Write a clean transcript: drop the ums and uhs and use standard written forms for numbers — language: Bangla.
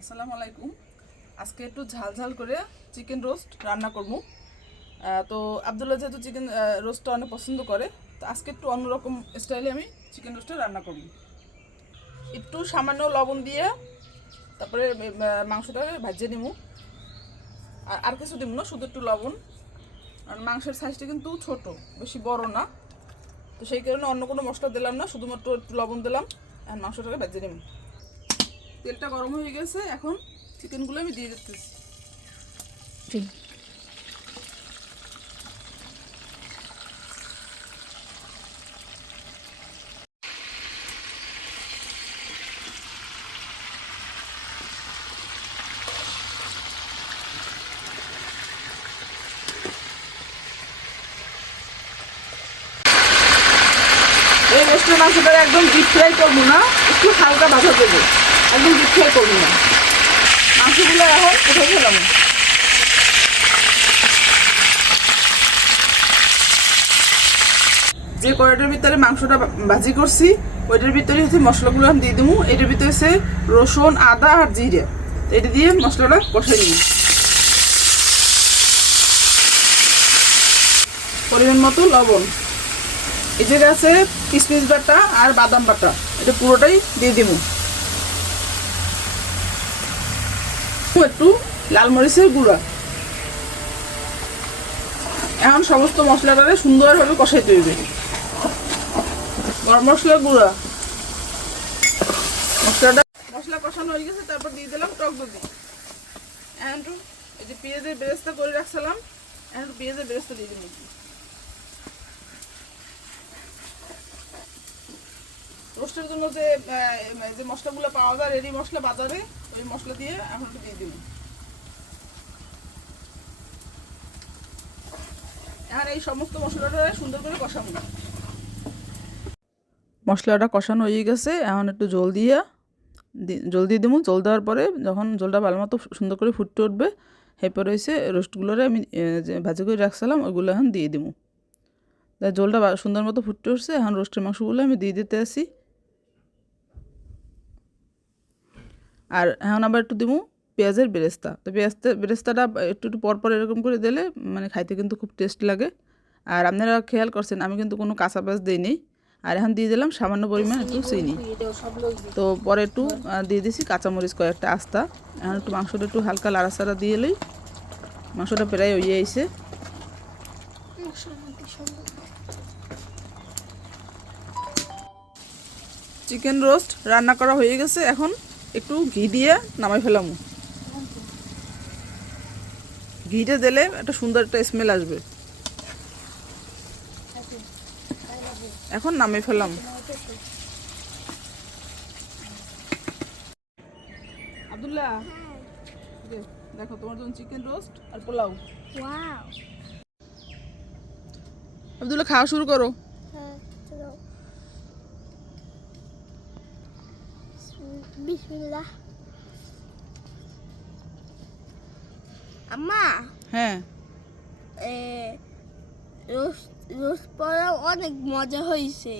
আসসালামু আলাইকুম। আজকে একটু ঝাল ঝাল করে চিকেন রোস্ট রান্না করবো। তো আব্দুল্লাহ যেহেতু চিকেন রোস্টটা অনেক পছন্দ করে, তো আজকে একটু অন্যরকম স্টাইলে আমি চিকেন রোস্টটা রান্না করব। একটু সামান্য লবণ দিয়ে তারপরে মাংসটাকে ভাজিয়ে নিব। আর কিছু দিব না, শুধু একটু লবণ। আর মাংসের সাইজটা কিন্তু ছোট, বেশি বড় না, তো সেই কারণে অন্য কোনো মশলা দিলাম না, শুধুমাত্র একটু লবণ দিলাম। আর মাংসটাকে ভাজিয়ে নিব। তেলটা গরম হয়ে গেছে, এখন চিকেনগুলো আমি দিয়ে দিতেছি। এই রোস্টের মাংসটা একদম ডিপ ফ্রাই করবো না, একটু হালকা ভাজা দেবো, একদম ডিপ ফ্রাই করবো না। মাংসগুলো এখন কোথাও ফেলাম। যে কড়াইটার ভিতরে মাংসটা ভাজি করছি ওইটার ভিতরে হচ্ছে মশলাগুলো আমি দিয়ে দেবো। এটার ভিতরে হচ্ছে রসুন, আদা আর জিরে, এটা দিয়ে মশলাটা কষাই নিই। পরিমাণ মতো লবণ, এই যে আছে কিশমিশ বাটা আর বাদাম বাটা, এটা পুরোটাই দিয়ে দিব। একটু লাল মরিচের গুঁড়া। এখন সমস্ত মশলাটাকে সুন্দরভাবে কষাইতে হইবে। গরম মশলার গুঁড়া, মশলা কষানো হয়ে গেছে, তারপর দিয়ে দিলাম টক দই। এখন একটু এই যে পেঁয়াজের বেরেস্তা করে রাখছিলাম, এখন একটু পেঁয়াজের বেরেস্তা দিয়ে দিলাম। রোস্টের জন্য যে মশলাগুলো পাওয়া যায় রেডি মশলা বাজারে, ওই মশলা দিয়ে এখন একটু দিয়ে দিলাম। এখন এই সমস্ত মশলাটা সুন্দর করে কষাবো। মশলাটা কষানো হয়ে গেছে, এখন একটু জল দিয়ে দেবো। জল দেওয়ার পরে যখন জলটা ভালো মতো সুন্দর করে ফুটতে উঠবে, এরপরে হয়েছে রোস্টগুলোরে আমি যে ভাজি করে রাখছিলাম ওইগুলো এখন দিয়ে দেবো। জলটা সুন্দর মতো ফুটতে উঠছে, এখন রোস্টের মাংসগুলো আমি দিয়ে দিতে আসি। আর এখন আবার একটু দেবো পেঁয়াজের বেরেস্তা। তো বেরেস্তাটা একটু একটু পরপর এরকম করে দিলে মানে খাইতে কিন্তু খুব টেস্ট লাগে। আর আপনারা খেয়াল করছেন আমি কিন্তু কোনো কাঁচা পেঁয়াজ দিইনি। আর এখন দিয়ে দিলাম সামান্য পরিমাণ একটু চিনি। তো পরে একটু দিয়ে দিছি কাঁচামরিচ কয়েকটা আস্তা। এখন একটু মাংসটা একটু হালকা লাড়াচাড়া দিয়ে এলেই মাংসটা প্রায় হয়ে আইছে। চিকেন রোস্ট রান্না করা হয়ে গেছে, এখন একটু ঘি দিয়ে নামাই ফেলাম। ঘিটা দিলে একটা সুন্দর একটা স্মেল আসবে। এখন নামিয়ে ফেলাম। আব্দুল্লাহ, দেখো তোমার জন্য চিকেন রোস্ট আর পোলাও। আব্দুল্লাহ খাওয়া শুরু করো। বিসমিল্লাহ। আম্মা, হ্যাঁ, রোস্ট পোলাও অনেক মজা হয়েছে।